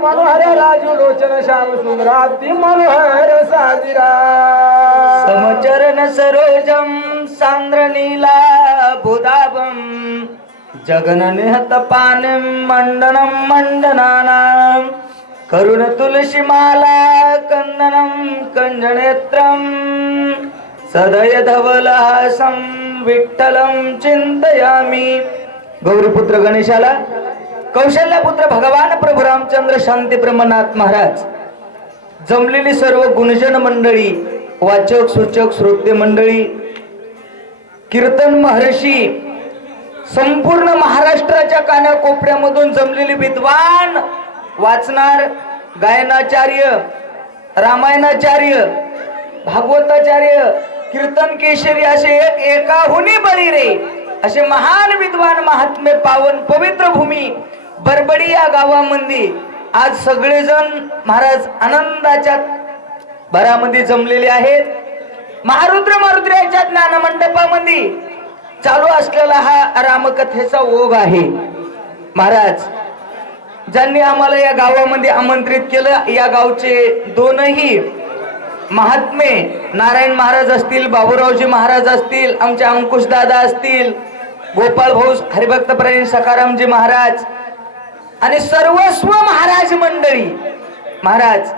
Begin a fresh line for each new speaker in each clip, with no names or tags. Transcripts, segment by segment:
पसवेशी मनोहर राजू लोचन श्याम सुंदराती मनोहर साजिरा.
समचरण सरोजम सांद्रनीला भूदाभम जगन निहत पानिम मंडनम मंडनानां करुण तुलसी माला कंदनम कंजनेत्रम सदय धवलहासं विठ्ठलं चिंतयामी. गौरीपुत्र गणेशाला कौशल्यापुत्र भगवान प्रभू रामचंद्र शांती ब्रह्मनाथ महाराज जमलेली सर्व गुणजन मंडळी वाचक सूचक श्रोते मंडळी कीर्तन महर्षी संपूर्ण महाराष्ट्राच्या कानाकोपऱ्यामधून जमलेले विद्वान वाचणार गायनाचार्य रामायणाचार्य भागवताचार्य कीर्तन केशरी असे एक एकाहुनी बळी रे असे महान विद्वान महात्मे पावन पवित्र भूमी बरबडी या गावामध्ये आज सगळेजण महाराज आनंदाच्या भरामध्ये जमलेले आहेत. महारुद्र मारुद्र यांच्या ज्ञान मंडपामध्ये चालू असलेला हा रामकथेचा ओघ आहे. महाराज ज्यांनी आम्हाला या गावामध्ये आमंत्रित केलं या गावचे दोनही महात्मे नारायण महाराज असतील बाबूरावजी महाराज असतील आमचे अंकुशदादा असतील गोपाळ भाऊ हरिभक्त प्रवीण सकारामजी महाराज आणि सर्वस्व महाराज मंडळी. महाराज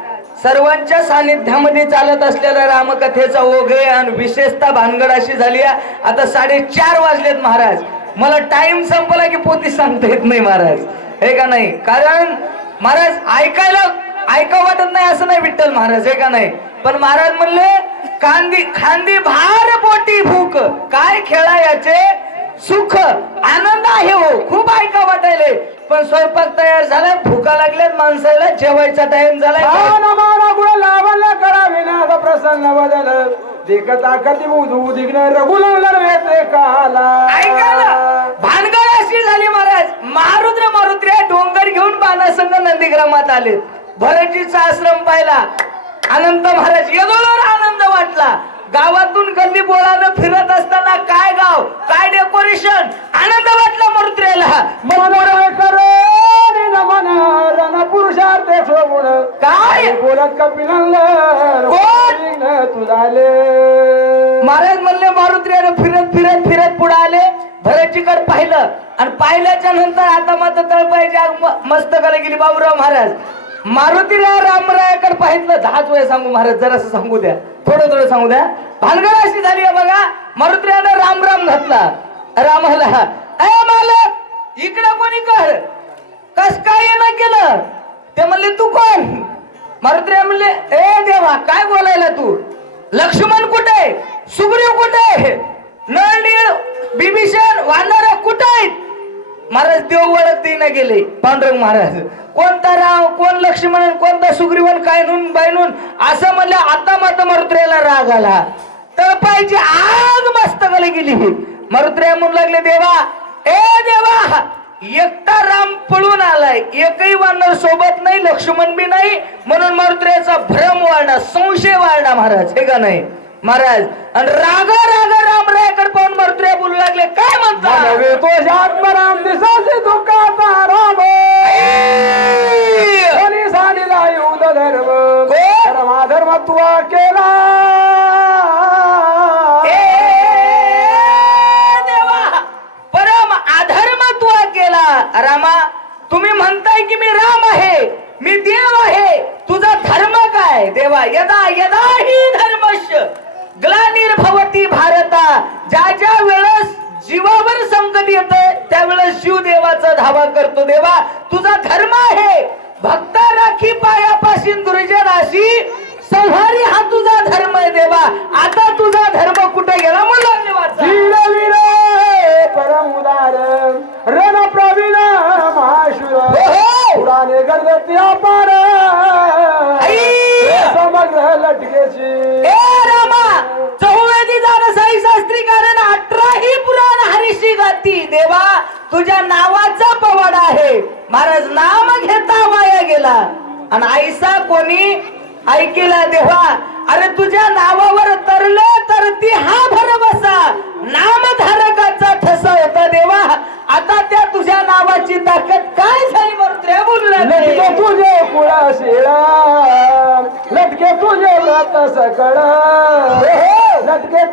सर्वांच्या सानिध्यामध्ये चालत असलेल्या रामकथेचा ओघ आणि विशेषतः भानगड अशी झाली आहे, आता साडेचार वाजलेत महाराज. मला टाइम संपला की पोती सांगता येत नाही महाराज. हे का नाही? कारण महाराज ऐकायला ऐका वाटत नाही असं नाही विठ्ठल महाराज हे का नाही? पण महाराज म्हणले कांदी खांदी भार पोटी भूक. काय खेळा याचे? सुख आनंद आहे हो. खूप ऐका वाटायले? पण स्वयंपाक तयार झालाय भूका लागल्यात माणसाला जेवायचा टाइम झालाय.
माना गुण लावला करा विनाथ प्रसन्न बदल देखता कधी बुधू दिग्न रघुनंदन वेते काला.
ना भानगड अशी झाली महाराज. महारुद्र मारुद्र डोंगर घेऊन बाणासंग नंदीग्रामात आले भरतीचा आश्रम पाहिला. अनंत महाराज येदोवर आनंद वाटला. गावातून गल्ली बोळानं फिरत असताना काय गाव काय डेकोरेशन आनंद वाटला
रण पुरुषार्थ शोभुण
काय?
बोलत
कोण?
तुझाले.
महाराज म्हणले मारुत्र्यानं फिरत फिरत फिरत पुढे आले. भरतीकडे पाहिलं. आणि पाहिल्याच्या नंतर आता मात्र तळपायची आग म- मस्तकाला गेली. बाबूराव महाराज मारुतीराव रामरायाकडे पाहिलं दहाच वेळ सांगू महाराज जरासं सांगू द्या. थोडं थोडं सांगू द्या. भानगड अशी झाली आहे बघा. मारुतीरानं राम राम घातला. रामाला अय मालक इकडे कोणी कर? कस काय येणं केलं? ते म्हणले तू कोण? मारुतीराव म्हणले ए देवा काय बोलायला तू? लक्ष्मण कुठे? सुग्रीव कुठे? नळनीळ बिभीषण वानर कुठे आहेत? महाराज देव ओळख देईना गेले. पांडुरंग महाराज कोणता राव कोण लक्ष्मण कोणता सुग्रीवन काय नून बायनून असं म्हणलं आता मात्र मरुत्र्याला राग आला. तळपायची आग मस्तकाला गेली. मरुत्र्या म्हणू लागले देवा ए देवा एकटा राम पळून आलाय. एकही वानर सोबत नाही लक्ष्मण बी नाही. म्हणून मरुत्र्याचा भ्रम वाढला संशय वाढला महाराज. हे का नाही? महाराज आणि रागा रागा रामरायाकडे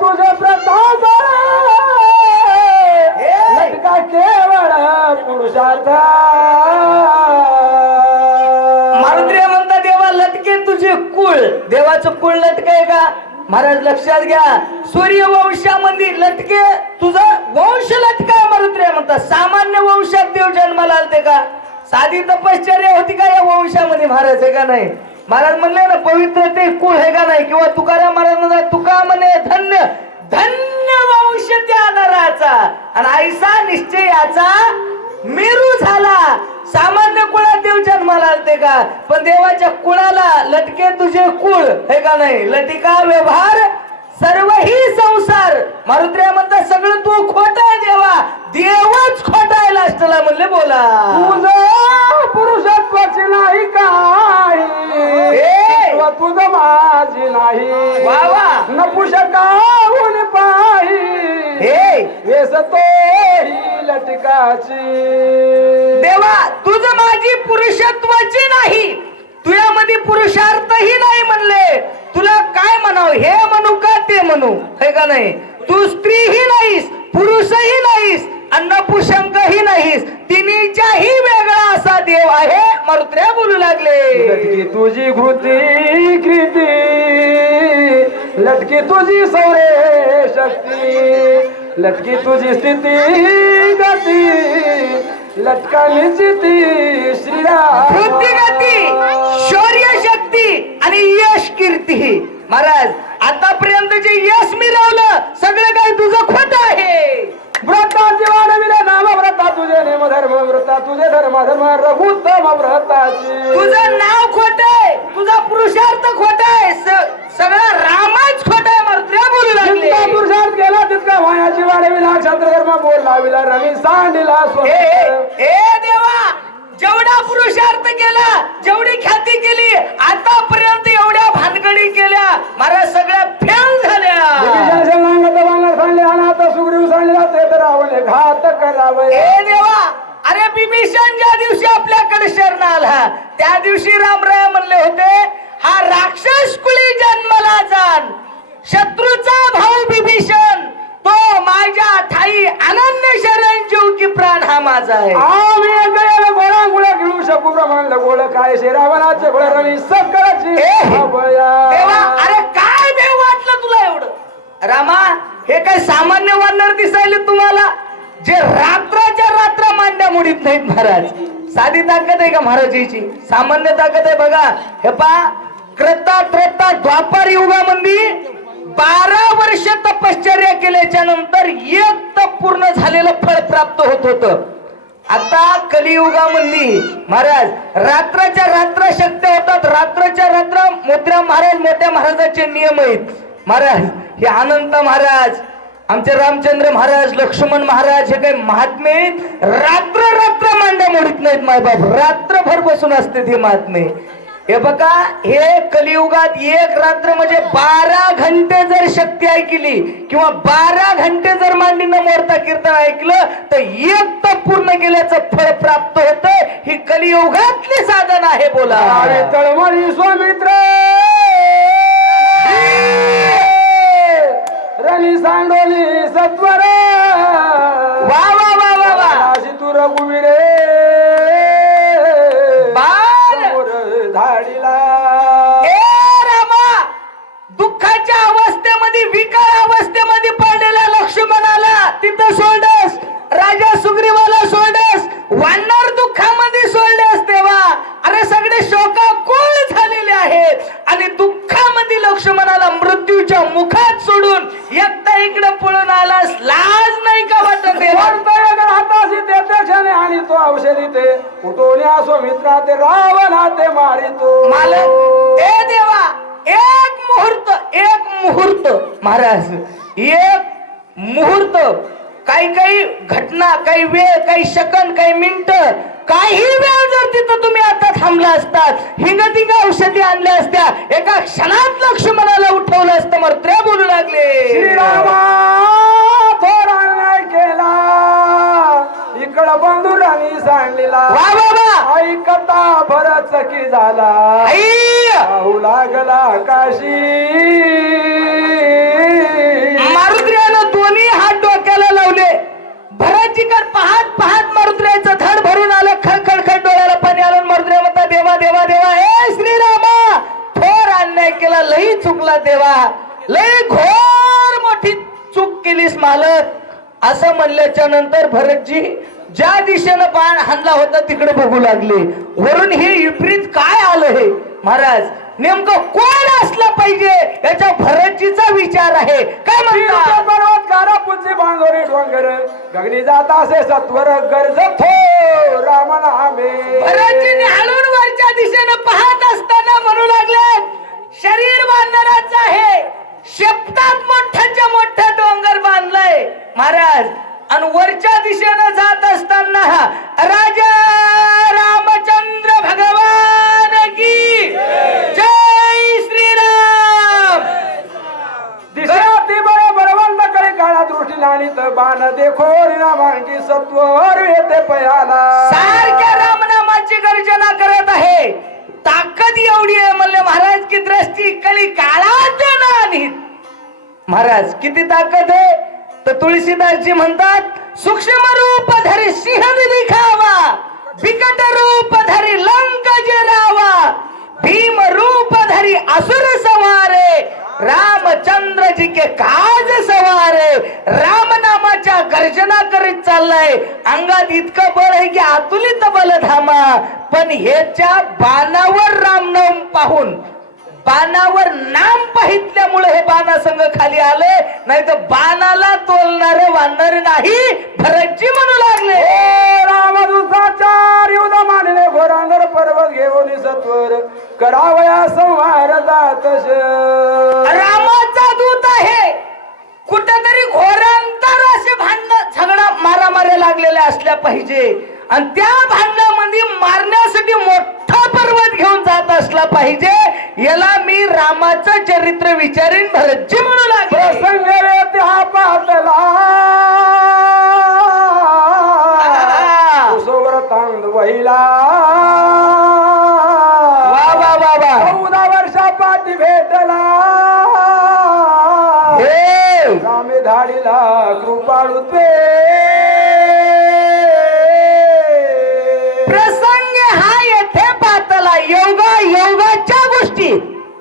तुझे
व्रत लटका केवळ पुरुषार्थ।
मारुद्र्या म्हणता देवा लटके तुझे कुळ. देवाचं कुळ लटकय का? महाराज लक्षात घ्या. सूर्य वंशामध्ये लटके तुझा वंश लटकाय मारुद्र्या म्हणता सामान्य वंशात देव जन्माला आलते का? साधी तपश्चर्या होती का या वंशामध्ये महाराज आहे का नाही? महाराज म्हणले ना पवित्र ते कुळ हे का नाही? किंवा तुकाराम महाराज म्हणतात तुका म्हणे धन्य धन्य वंश त्या नराचा आणि आईसा निश्चयाचा मेरू झाला. सामान्य कुळात देव जन्माला आलते का? पण देवाच्या कुळाला लटके तुझे कुळ हे का नाही? लटिका व्यवहार सर्व ही संसार. मारुत्र्या म्हणतात सगळं तू खोट आहे देवा. देवच खोट आहे लास्टला म्हणले बोला.
तुझं पुरुषत्वाची नाही काही. तुझं माझी नाही.
वा.
नपुषकाहून पाही.
हे!
वेस तोही लटकाची.
देवा तुझ माझी पुरुषत्वाची नाही. तुझ्यामध्ये पुरुषार्थही नाही म्हणले. तुला काय म्हणाव? हे म्हणू का ते म्हणू? हे का नाही? तू स्त्रीही नाहीस पुरुषही नाहीस अन्नपुशंकही नाहीस. तिन्हीच्याही वेगळा असा देव आहे. मरुत्र्या बोलू लागले.
तुझी कृती कृती. लटकी तुझी सौरे शक्ती. लटकी तुझी स्थिती गती. लटका निश्चिती श्रीराम.
कीर्ती. महाराज आतापर्यंत जे यश मिळवलं सगळं काही तुझं खोट आहे.
व्रताची वाढविले नाम व्रता तुझे नेम धर्म व्रता तुझे धर्म धर्म व्रताची.
तुझं नाव खोट आहे तुझा पुरुषार्थ खोट आहे सगळा रामच खोट आहे मर्त्र्या बोलू लागले.
पुरुषार्थ केला तितका मायाची वाढविला क्षत्रधर्म बोल लाविला रवी सांडिला
ए देवा जेवढा पुरुषार्थ केला जेवढी ख्याती केली सामान्य ताकद आहे बघा हे पा क्रता त्रेता द्वापार युगामध्ये बारा वर्ष तपश्चर्या केल्याच्यानंतर एक तप पूर्ण झालेलं फळ प्राप्त होत होतं. आता कलियुगामधी महाराज रात्राच्या रात्र शक्य होतात. रात्रच्या रात्र मोत्या महाराज मोठ्या महाराजाचे नियम आहेत. महाराज हे अनंत महाराज आमचे रामचंद्र महाराज लक्ष्मण महाराज हे काही महात्मे रात्र रात्र मांड्या मोडीत नाहीत मायबाप रात्रभर बसून असते ते महात्मे. हे बघा हे कलियुगात एक रात्र म्हणजे बारा घंटे जर शक्ती ऐकली किंवा बारा घंटे जर मांडीनं मोडता कीर्तन ऐकलं तर एक तर पूर्ण केल्याचं फळ प्राप्त होत. ही कलियुगातली साधन आहे बोला.
तळमळी स्वामित्र! रणी सांडोली सत्वर.
वा वा वा वा वा.
तू रघुवीरे. धाडीला.
ए रामा. दुःखाच्या अवस्थेमध्ये विकार अवस्थेमध्ये पडलेल्या लक्ष्मणाला तिथं सोडस. राजा सुग्रीवाला सोडस. वानर दुःखामध्ये सोडस तेव्हा. अरे सगळे शोकाकुळ झालेले आहेत. आणि दुःखामध्ये लक्ष्मणाला मृत्यूच्या एकटा इकडे पळून आलास लाज नाही का वाटत
हाताशी ते आणि तो औषधी ते उठवणे असो मित्रा ते रावणा ते मारितो.
मालक ए देवा एक मुहूर्त एक मुहूर्त महाराज एक मुहूर्त. काही काही घटना काही वेळ काही सेकंद काही मिनिट काही वेळ जर तिथं तुम्ही आता थांबला असतात हिंगतिंग औषधी आणल्या असत्या एका क्षणात लक्ष्मणाला उठवलं असतं मर्त्र्या बोलू लागले.
श्रीरामा केला. इकडं बंधुरानी सांडलेला
वा वा वा.
आई कथा भरत की झाला.
आई!
पाहू लागला काशी
मारुद्र्यानं दोन्ही हात डोक्याला लावले. भराजीकर पाहत पाहत असं म्हणल्याच्या नंतर भरतजी ज्या दिशेनं बाण हाणला होता तिकडे बघू लागले. वरून हे विपरीत काय आलं हे? महाराज नेमकं कोण असला पाहिजे? याच्या भरतजीचा विचार आहे. काय म्हणता?
पर्वत कारा पुंजे बांधोरे डोंगर गगनी जात असे सत्वर गरज थो राम नामे
भरतजीने हळून वरच्या दिशेनं पाहत असताना म्हणू लागले शरीर बांधणाराच आहे. शेपटात मोठ्याच्या मोठा डोंगर बांधलाय. महाराज आणि वरच्या दिशेनं जात असताना राजा रामचंद्र भगवान की जय श्रीराम.
दिशा ती बरे बळवंत कडे काळा दृष्टी लाणीत बाण देखो नामांकी सत्वर येते पयाला.
सारख्या रामनामाची गर्जना करत आहे. ताकद एवढी आहे? म्हणले महाराज की दृष्टी कळी काळात नाही महाराज किती ताकद आहे? तर तुळशीदासजी म्हणतात सूक्ष्म रूप धरी सिंह दिखावा बिकट रूप धरी लंक जरावा भीम रूप धरी असुर सवारे रामचंद्र जी के काज सवारे राम चाललाय. अंगात इतकं बळ आहे की अतुलित बल धामा. पण ह्याच्या बाणावर रामनाम पाहून बाणावर नाम पाहितल्यामुळे हे बाणासंग खाली आले. नाही तर बाणाला तोलणारे वानर नाही भरतजी म्हणू लागले.
रामदूताचार युध मानले घोरांगर पर्वत घेऊन सत्वर करावया संहार जात
रामाचा दूत आहे. कुठेतरी घोरांतर असे भांडण झगडा मारामाऱ्या लागलेल्या असल्या पाहिजे. आणि त्या भांडणामध्ये मारण्यासाठी मोठा पर्वत घेऊन जात असला पाहिजे. याला मी रामाचं चरित्र विचारीन भरतजी म्हणू लागले.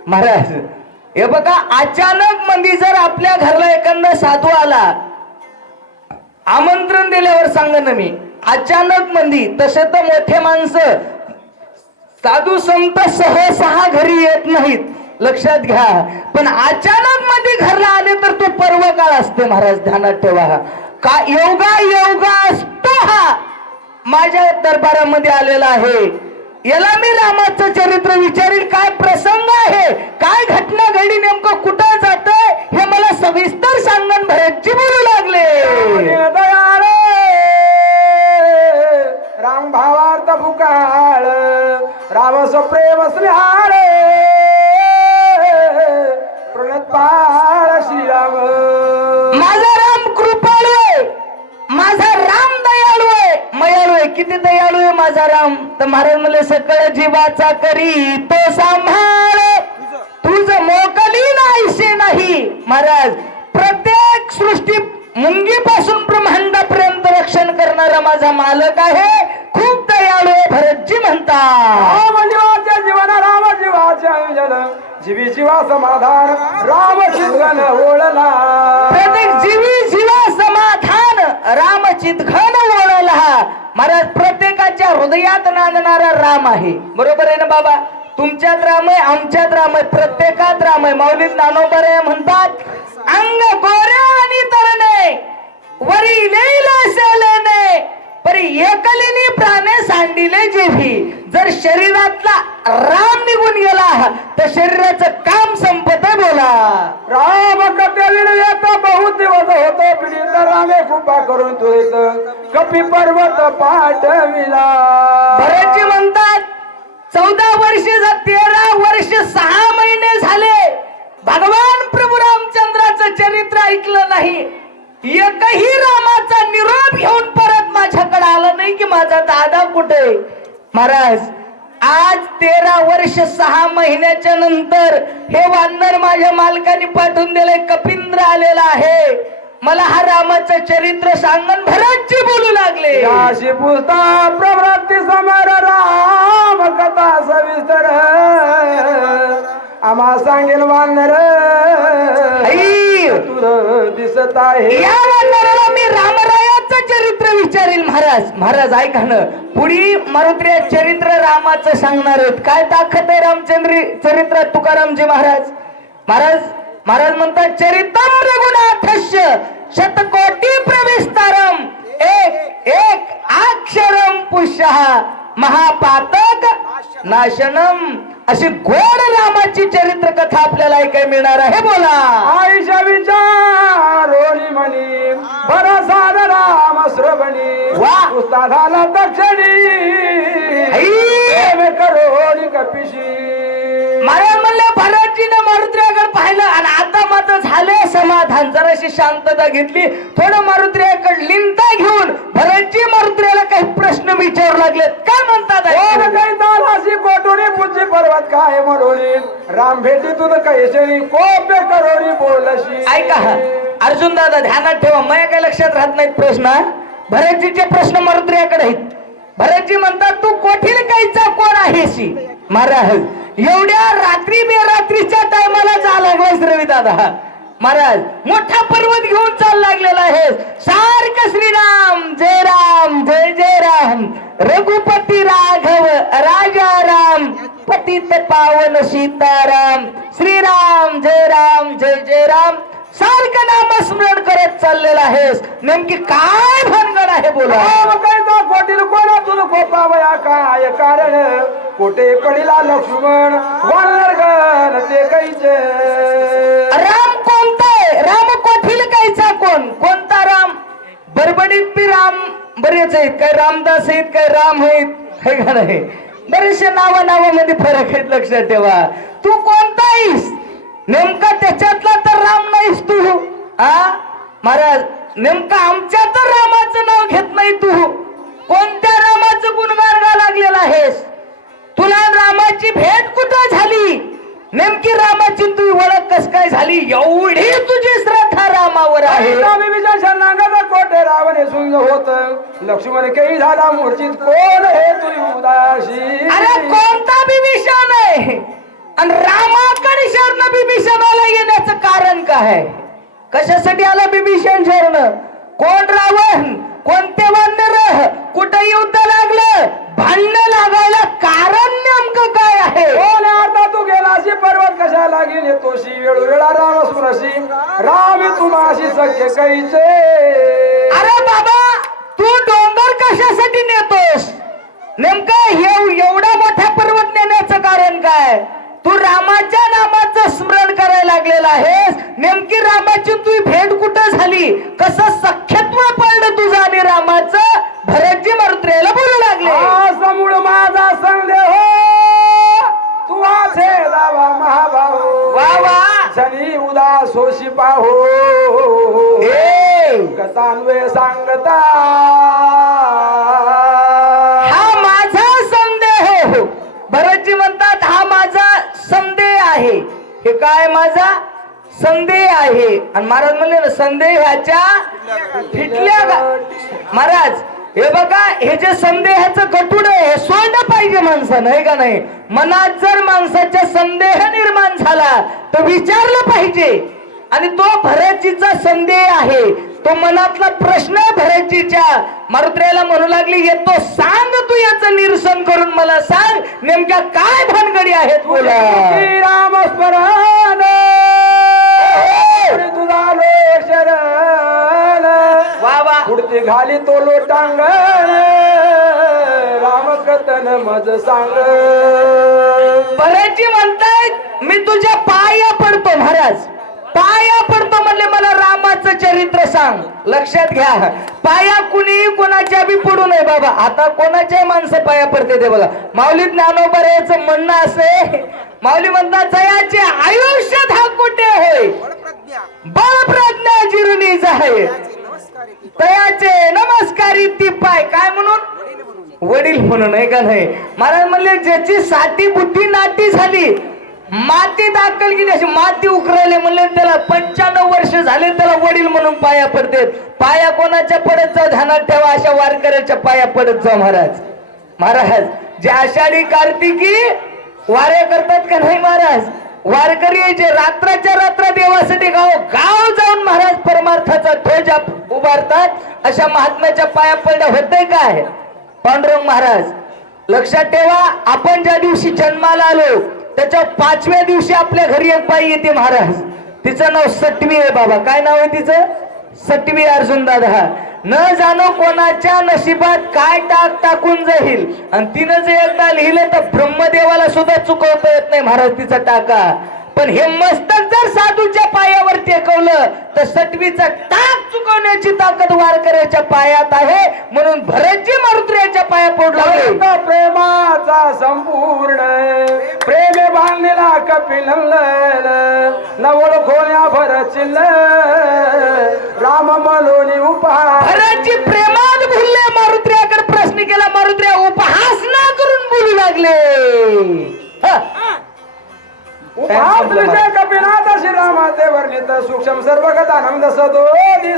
महाराज हे बघा अचानक मंदी जर आपल्या घरला एखादा साधू आला आमंत्रण दिल्यावर सांगा ना मी अचानक मंदी तसे तर मोठे माणसं साधू संत सहसा घरी येत नाहीत लक्षात घ्या. पण अचानक मध्ये घरला आले तर तो पर्व काळ असते महाराज ध्यानात ठेवा. का योगा योगा असतो हा माझ्या दरबारामध्ये आलेला आहे. याला मी रामाचं चरित्र विचारील काय प्रसंग आहे? काय घटना घडली? नेमकं कुठं जात हे मला सविस्तर सांगण भरतजी बोलू लागले.
राम भावार्थ फुकाळ राम प्रेम स्नेहाळ. प्रणत पाळ श्रीराम.
माझा आहे किती दयाळू आहे माझा राम. तर महाराज म्हणले सकळ जीवाचा करी तो सांभाळ. तुझ मोकली नाहीसे नाही. महाराज प्रत्येक सृष्टी मुंगीपासून ब्रह्मांडापर्यंत रक्षण करणारा माझा मालक आहे. खूप दयाळू आहे भरतजी म्हणतात.
राम जीवाच्या जीवन राम जीवाच्या अंजन. जीवी जीवा समाधान राम शिंगण ओळला.
प्रत्येक जीवी जीवा समाधान रामचित घन ओळला महाराज प्रत्येकाच्या हृदयात नांदणारा राम आहे. बरोबर आहे ना बाबा? तुमच्यात राम आहे आमच्यात राम आहे प्रत्येकात राम आहे. माऊलीत नानोबरे म्हणतात अंग गोऱ्या आणि तरणे वरी लेला परी एकलिनी प्राणे सांडिले जेवी जर शरीरातला राम निघून गेला तर शरीराचं
कृपा करून त्वरित कपी पर्वत पाठविला.
भरतजी म्हणतात चौदा वर्ष तेरा वर्ष सहा महिने झाले. भगवान प्रभू रामचंद्राचं चरित्र ऐकलं नाही. एकही रामाचा निरोप घेऊन परत माझ्याकडे आला नाही की माझा दादा कुठे? महाराज आज तेरा वर्ष सहा महिन्याच्या नंतर हे वानर माझ्या मालकाने पाठवून दिलंय. कपिंद्र आलेला आहे. मला हा रामाचं चरित्र सांगन भरतजी बोलू लागले.
याशी पुसता प्रवृत्ती समर राम कथा सविस्तर. आम्हा सांगेल वानर दिसत आहे.
या वानराला मी रामरायाचं चरित्र विचारेल महाराज. महाराज ऐका ना. पुढी मारुत्र्या चरित्र रामाचं सांगणार आहेत. काय ताकद आहे रामचंद्र चरित्र तुकारामजी महाराज? महाराज महाराज म्हणतात चरितम रघुनाथस्य शतकोटी प्रविस्तारम एक एक अक्षरम पुष्यः महापातक नाशनम। अशी गोड रामाची चरित्र कथा आपल्याला ऐकाय मिळणार आहे. बोला.
आईशा विचारोनी म्हणी राम श्रवणी
वा!
उस्तादाला दक्षिणी
समाधान. जराशी शांतता घेतली. थोडं मारुत्र्याकडे लिंता घेऊन भरतजी मारुत्र्याला काही प्रश्न विचारू लागले काय म्हणतात
पर्वत काय राम भेटी तुझ बोलशी
ऐका अर्जुन दादा ध्यानात ठेवा. माझ्या काही लक्षात राहत नाहीत प्रश्न? भरतजीचे प्रश्न मारुत्र्याकडे आहेत. भरतजी म्हणतात तू कोठील काहीचा कोण आहेसी? महाराज एवढ्या रात्री बेरात्रीच्या टायमाला जा लागलास रवी दादा. महाराज मोठा पर्वत घेऊन चाल लागलेला आहे. सारखं श्रीराम जय राम जय जय राम. रघुपती राघव राजा राम पतित पावन सीताराम. श्रीराम जय राम जय जय राम. सारखं नामस्मरण करत चाललेलं आहेस नेमकी काय भानगड आहे बोला.
राम कैसा कोटील कोणा तुझ कोपावया काय कारण? कोटे कडीला लक्ष्मण
आहेत काय का नाही नावा नावामध्ये फरक आहेत लक्षात ठेवा. तू कोणता आहेस? नेमका त्याच्यातला तर राम नाहीस तू. आ? महाराज नेमका आमच्या तर रामाचं नाव घेत नाही तू. कोणत्या रामाचं गुणगान गा लागलेला आहेस? तुला रामाची भेट कुठं झाली? नेमकी रामाची तुझी ओळख कस काय झाली? एवढी तुझी श्रद्धा रामावर आहे.
नागाचा कोटे रावणे सुंग होत. लक्ष्मण काही झाला मूर्छित. कोण हे तुझी उदाशी
अरे कोणता बिभीषण आहे? आणि रामाकडे शरण बिभीषणाला येण्याचं कारण काय? कशासाठी आला बिभीषण शरण? कोण रावण? कोणते वानर कुठे युद्ध लागलं? भांडण लागायला कारण नेमकं काय आहे?
कोण आता तू गेलाशी पर्वत कशाला गेले तोशी वेळोवेळा राम सुरशी राम तुम्हाशी सख्य कैचे
अरे बाबा तू डोंगर कशासाठी नेतोस? नेमकं एव- एवढा मोठा पर्वत नेण्याचं कारण काय? तू रामाच्या नामाचं स्मरण करायला लागलेला आहेस. नेमकी रामाची तुझी भेट कुठं झाली? कसं सख्यत्व पडलं तुझं आणि रामाचं? भरतजी मरुत्रेला बोलू लागले.
समूळ माझा संदेह तू आछे दावा महाभाऊ
वा वा.
जनी उदास होशी पाहो. कसान्वे सांगता.
हा माझा संदेह हो. भरतजी म्हणतात हा माझा संदेह आहे. हे काय माझा संदेह आहे? आणि महाराज म्हणले ना संदेहाच्या फिटल्या महाराज हे बघा हे जे संदेहाचं गटुड आहे हे सोडलं पाहिजे माणसानं आहे का नाही? मनात जर माणसाचा संदेह निर्माण झाला तर विचारलं पाहिजे. आणि तो भरतजीचा संदेह आहे तो मनातला प्रश्न आहे भरतजीच्या मारुत्र्याला म्हणू लागली येतो सांग तू याचं निरसन करून मला सांग नेमक्या काय भानगडी आहेत बोला
राम स्मरण तुझा
वा
पुढची घाली तो लोटांगण. राम कथन मज सांग.
भरतजी म्हणतायत मी तुझ्या पाया पडतो महाराज. पाया पडतो म्हणले मला रामाचं चरित्र सांग. लक्षात घ्या. पाया कुणी कोणाच्या बी पडू नये बाबा. आता कोणाच्या माणसं पाया पडते ते बघा. माऊली ज्ञानोबऱ्याचं म्हणणं असे माऊली म्हणतात जयाचे आयुष्य हा कुठे होय. बळ प्रज्ञा जिरुनी जाय. तयाचे नमस्कारी ती पाय. काय म्हणून? वडील म्हणून आहे का नाही? महाराज म्हणले ज्याची साठी बुद्धी नाटी झाली माती दाखल केली अशी माती उकरायले म्हणले त्याला पंच्याण्णव वर्ष झाले त्याला वडील म्हणून पाया पडते पाया कोणाच्या पडत जा ध्यानात ठेवा अशा वारकऱ्याच्या पाया पडत जा महाराज. महाराज जे आषाढी कार्तिकी वारे करतात का नाही महाराज? वारकरी जे रात्राच्या रात्र देवासाठी गाव गाव जाऊन महाराज करतात? अशा महात्म्याच्या पाया पडल्या होतंय काय? पांडुरंग महाराज लक्षात ठेवा आपण ज्या दिवशी जन्माला आलो त्याच्या पाचव्या दिवशी आपल्या घरी एक बाई येते महाराज. तिचं नाव सटवी आहे बाबा. काय नाव आहे तिचं? सटवी अर्जुन दादा. न जाणो कोणाच्या नशिबात काय टाक टाकून जाईल. आणि तिनं जे एकदा लिहिलं तर ब्रह्मदेवाला सुद्धा चुकवता येत नाही महाराज तिचा टाका. पण हे मस्तक जर साधूच्या पायावर टेकवलं तर सटवीचा टाक चुकवण्याची ताकद वारकऱ्याच्या पायात आहे. म्हणून भरतजी मारुत्र्याच्या पाया पडू लागले.
अनंत प्रेमाचा संपूर्ण प्रेमे बांधलेला कपिल नवल खोल्या भर चिल्ल राम मलोनी उपहार.
भरतजी प्रेमात भुलले मारुत्र्याकडे प्रश्न केला मारुत्र्या उपहास ना करून बोलू लागले.
सूक्ष्म सर्वगत आनंद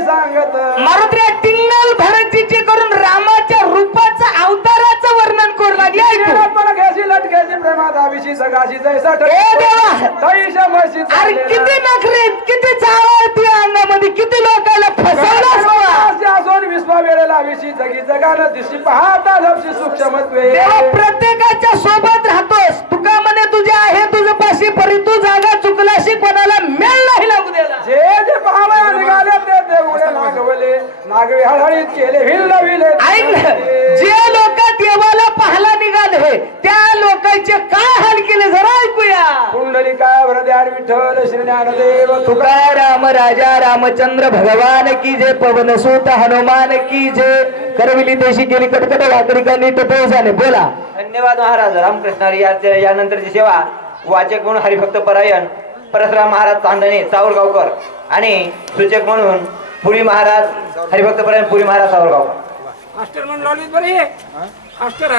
सांगत.
मारुत्र्या टिंगल भरतजीचे करून रामाच्या रूपाचं अवताराचं वर्णन करू लागले
पण घ्याशी लटक्याची सगाशी जैसा
अरे किती नखरे किती चावा ती अंगामध्ये किती लोकांना फसवलं
असून विश्वा वेळेला विशी जगी दिशी पाहता
देवा प्रत्येकाच्या सोबत राहतोस. तुका म्हणे तुझे आहे तुझं पाशी परी तू जागा चुकलाशी कोणाला मेळ नाही लागू दिला
जे जे पाहावया निघाले ते देवळे नागवले नागवे हळहळीत केले
जे लोक देवाला निघाले त्या लोकांचे काय हाल केले जरा ऐकूया.
कुंडलिका वरद्यार विठ्ठल श्री ज्ञानदेव तुका
तुकाराम राजा रामचंद्र भगवान की जय पवन सुत हनुमान की जय. करविली देशी केली कटकट वाकरिकांनी टपळ झाले बोला.
धन्यवाद महाराज. रामकृष्ण या- यानंतरची सेवा वाचक म्हणून हरिभक्त परायण परशुराम महाराज चांदणे सावरगावकर आणि सूचक म्हणून पुरी महाराज हरिभक्त परायण पुरी महाराज सावरगावकर
मास्टर म्हणून लावलीत बरी मास्टर